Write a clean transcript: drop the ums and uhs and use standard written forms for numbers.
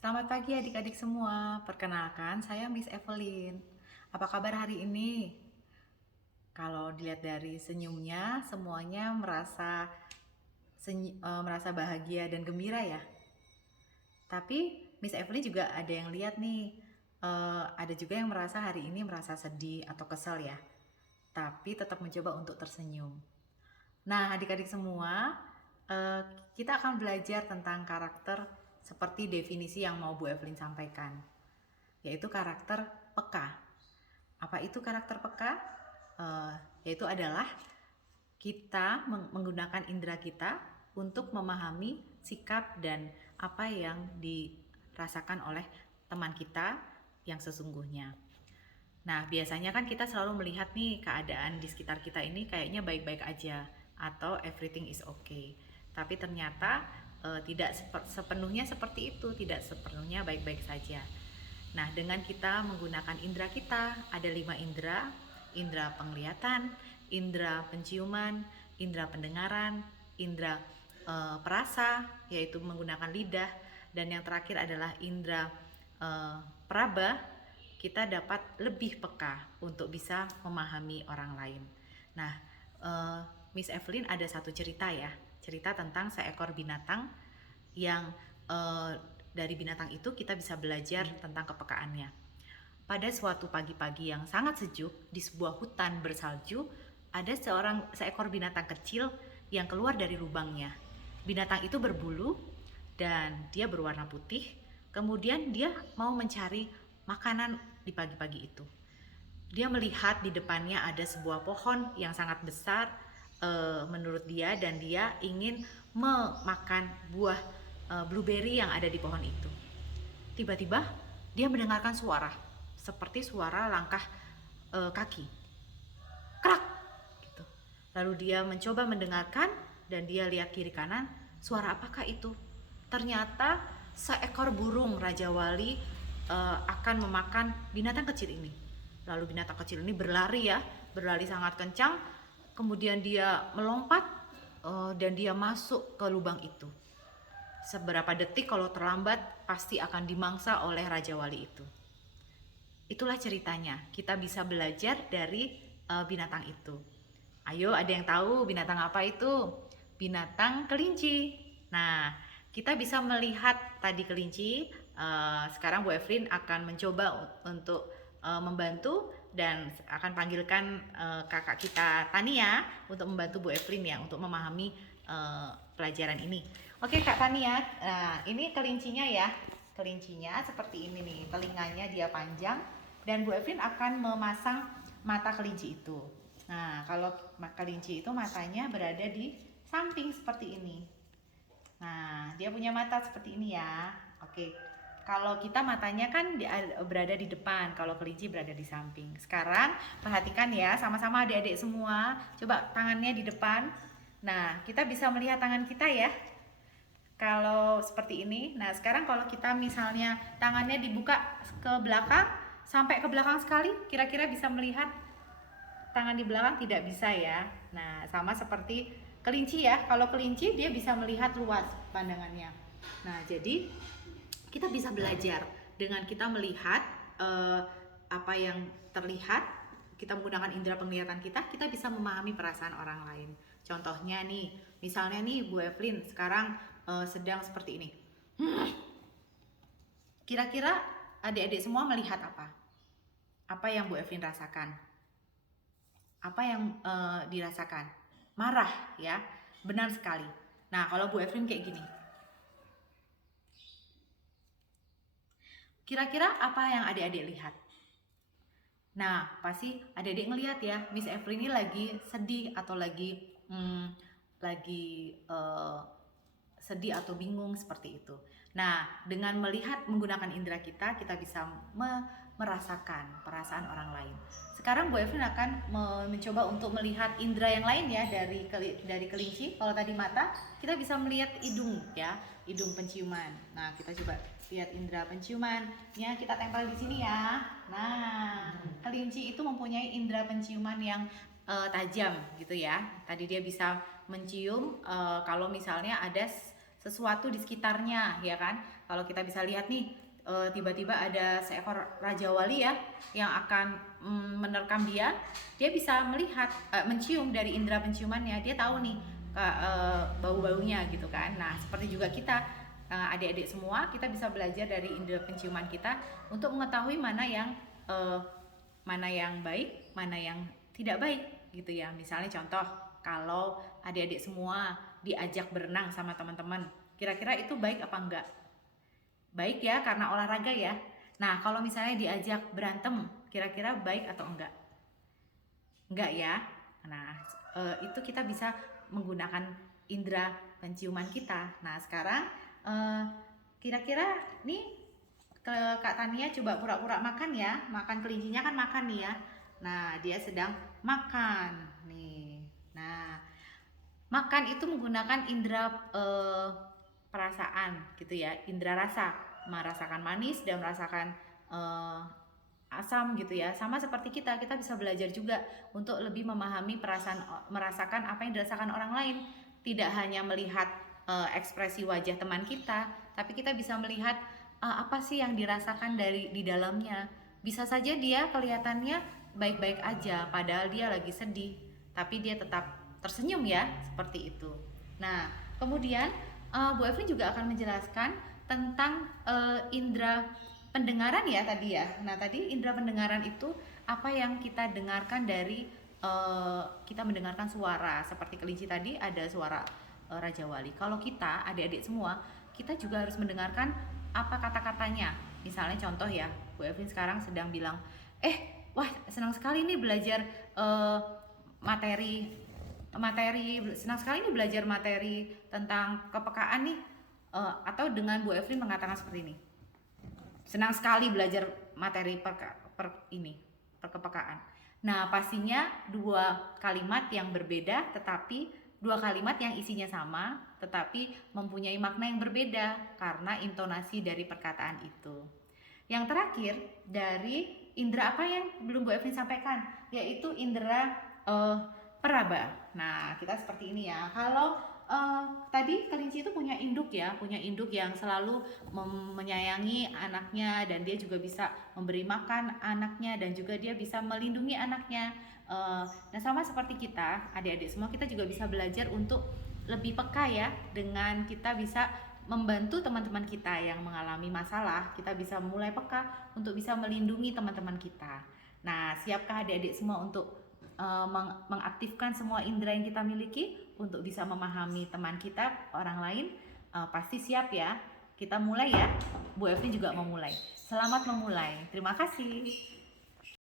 Selamat pagi adik-adik semua. Perkenalkan, saya Miss Evelyn. Apa kabar hari ini? Kalau dilihat dari senyumnya, semuanya merasa bahagia dan gembira ya. Tapi Miss Evelyn juga ada yang lihat nih, ada juga yang merasa hari ini merasa sedih atau kesal ya. Tapi tetap mencoba untuk tersenyum. Nah, adik-adik semua, eh, kita akan belajar tentang karakter seperti definisi yang mau Bu Evelyn sampaikan, yaitu karakter peka. Apa itu karakter peka? Eh, Yaitu adalah kita menggunakan indera kita untuk memahami sikap dan apa yang dirasakan oleh teman kita yang sesungguhnya. Nah, biasanya kan kita selalu melihat nih keadaan di sekitar kita ini kayaknya baik-baik aja atau everything is okay. Tapi ternyata tidak sepenuhnya seperti itu, tidak sepenuhnya baik-baik saja. Nah, dengan kita menggunakan indera kita, ada 5 indera: indera penglihatan, indera penciuman, indera pendengaran, indera perasa, yaitu menggunakan lidah, dan yang terakhir adalah indera peraba. Kita dapat lebih peka untuk bisa memahami orang lain. Nah, Miss Evelyn ada satu cerita ya, cerita tentang seekor binatang yang dari binatang itu kita bisa belajar tentang kepekaannya. Pada suatu pagi-pagi yang sangat sejuk di sebuah hutan bersalju, ada seekor binatang kecil yang keluar dari lubangnya. Binatang itu berbulu dan dia berwarna putih. Kemudian dia mau mencari makanan di pagi-pagi itu. Dia melihat di depannya ada sebuah pohon yang sangat besar menurut dia, dan dia ingin memakan buah blueberry yang ada di pohon itu. Tiba-tiba dia mendengarkan suara seperti suara langkah kaki, krak gitu. Lalu dia mencoba mendengarkan dan dia lihat kiri kanan, suara apakah itu? Ternyata seekor burung Raja Wali akan memakan binatang kecil ini. Lalu binatang kecil ini berlari ya, berlari sangat kencang. Kemudian dia melompat dan dia masuk ke lubang itu. Seberapa detik kalau terlambat pasti akan dimangsa oleh Raja Wali itu. Itulah ceritanya. Kita bisa belajar dari binatang itu. Ayo, ada yang tahu binatang apa itu? Binatang kelinci. Nah, kita bisa melihat tadi kelinci. Sekarang Bu Evelyn akan mencoba untuk membantu dan akan panggilkan kakak kita Tania untuk membantu Bu Evelyn ya untuk memahami pelajaran ini. Oke Kak Tania, ini kelincinya ya. Kelincinya seperti ini nih, telinganya dia panjang dan Bu Evelyn akan memasang mata kelinci itu. Nah, kalau kelinci itu matanya berada di samping seperti ini. Nah, dia punya mata seperti ini ya. Oke. Kalau kita matanya kan berada di depan, kalau kelinci berada di samping. Sekarang perhatikan ya, sama-sama adik-adik semua. Coba tangannya di depan. Nah, kita bisa melihat tangan kita ya. Kalau seperti ini. Nah, sekarang kalau kita misalnya tangannya dibuka ke belakang, sampai ke belakang sekali, kira-kira bisa melihat tangan di belakang? Tidak bisa ya. Nah, sama seperti kelinci ya. Kalau kelinci dia bisa melihat luas pandangannya. Nah, jadi kita bisa belajar dengan kita melihat apa yang terlihat. Kita menggunakan indera penglihatan kita bisa memahami perasaan orang lain. Contohnya nih, misalnya nih Bu Evelyn sekarang sedang seperti ini. Kira-kira adik-adik semua melihat apa? Apa yang Bu Evelyn rasakan? Apa yang dirasakan? Marah ya, benar sekali. Nah, kalau Bu Evelyn kayak gini. Kira-kira apa yang adik-adik lihat? Nah, pasti adik-adik ngelihat ya, Miss Evelyn ini lagi sedih atau lagi sedih atau bingung seperti itu. Nah, dengan menggunakan indera kita bisa merasakan perasaan orang lain. Sekarang Bu Evelyn akan mencoba untuk melihat indera yang lain ya dari kelinci. Kalau tadi mata, kita bisa melihat hidung ya, hidung penciuman. Nah, kita coba lihat indera penciumannya, kita tempel di sini ya. Nah, kelinci itu mempunyai indera penciuman yang tajam gitu ya. Tadi dia bisa mencium kalau misalnya ada sesuatu di sekitarnya, ya kan? Kalau kita bisa lihat nih, tiba-tiba ada seekor raja wali ya yang akan menerkam dia, dia bisa melihat, mencium dari indera penciumannya, dia tahu nih bau-baunya gitu kan. Nah, seperti juga kita, adik-adik semua, kita bisa belajar dari indera penciuman kita untuk mengetahui mana yang baik, mana yang tidak baik gitu ya. Misalnya contoh, kalau adik-adik semua diajak berenang sama teman-teman, kira-kira itu baik apa enggak? Baik ya, karena olahraga ya. Nah, kalau misalnya diajak berantem, kira-kira baik atau enggak? Enggak ya. Nah, itu kita bisa menggunakan indera penciuman kita. Nah, sekarang kira-kira nih Kak Tania coba pura-pura makan ya. Makan, kelincinya kan makan nih ya. Nah, dia sedang makan nih. Nah, makan itu menggunakan indera perasaan gitu ya, indera rasa, merasakan manis dan merasakan asam gitu ya. Sama seperti kita bisa belajar juga untuk lebih memahami merasakan apa yang dirasakan orang lain. Tidak hanya melihat ekspresi wajah teman kita, tapi kita bisa melihat apa sih yang dirasakan di dalamnya. Bisa saja dia kelihatannya baik-baik aja, padahal dia lagi sedih, tapi dia tetap tersenyum ya, seperti itu. Nah, kemudian Bu Evelyn juga akan menjelaskan tentang indera pendengaran ya tadi ya. Nah, tadi indera pendengaran itu apa yang kita dengarkan dari kita mendengarkan suara. Seperti kelinci tadi ada suara Raja Wali. Kalau kita, adik-adik semua, kita juga harus mendengarkan apa kata-katanya. Misalnya contoh ya, Bu Evelyn sekarang sedang bilang, wah senang sekali nih belajar senang sekali nih belajar materi tentang kepekaan nih. Atau dengan Bu Evelyn mengatakan seperti ini, senang sekali belajar materi perkepekaan. Nah, pastinya dua kalimat yang berbeda, tetapi dua kalimat yang isinya sama, tetapi mempunyai makna yang berbeda karena intonasi dari perkataan itu. Yang terakhir, dari indera apa yang belum Bu Evelyn sampaikan, yaitu indera peraba. Nah, kita seperti ini ya. Kalau tadi kelinci itu punya induk ya, punya induk yang selalu menyayangi anaknya, dan dia juga bisa memberi makan anaknya, dan juga dia bisa melindungi anaknya. Nah, sama seperti kita, adik-adik semua, kita juga bisa belajar untuk lebih peka ya, dengan kita bisa membantu teman-teman kita yang mengalami masalah. Kita bisa mulai peka untuk bisa melindungi teman-teman kita. Nah, siapkah adik-adik semua untuk mengaktifkan semua indera yang kita miliki untuk bisa memahami teman kita, orang lain? Pasti siap ya. Kita mulai ya. Bu Evelyn juga mau mulai. Selamat memulai. Terima kasih.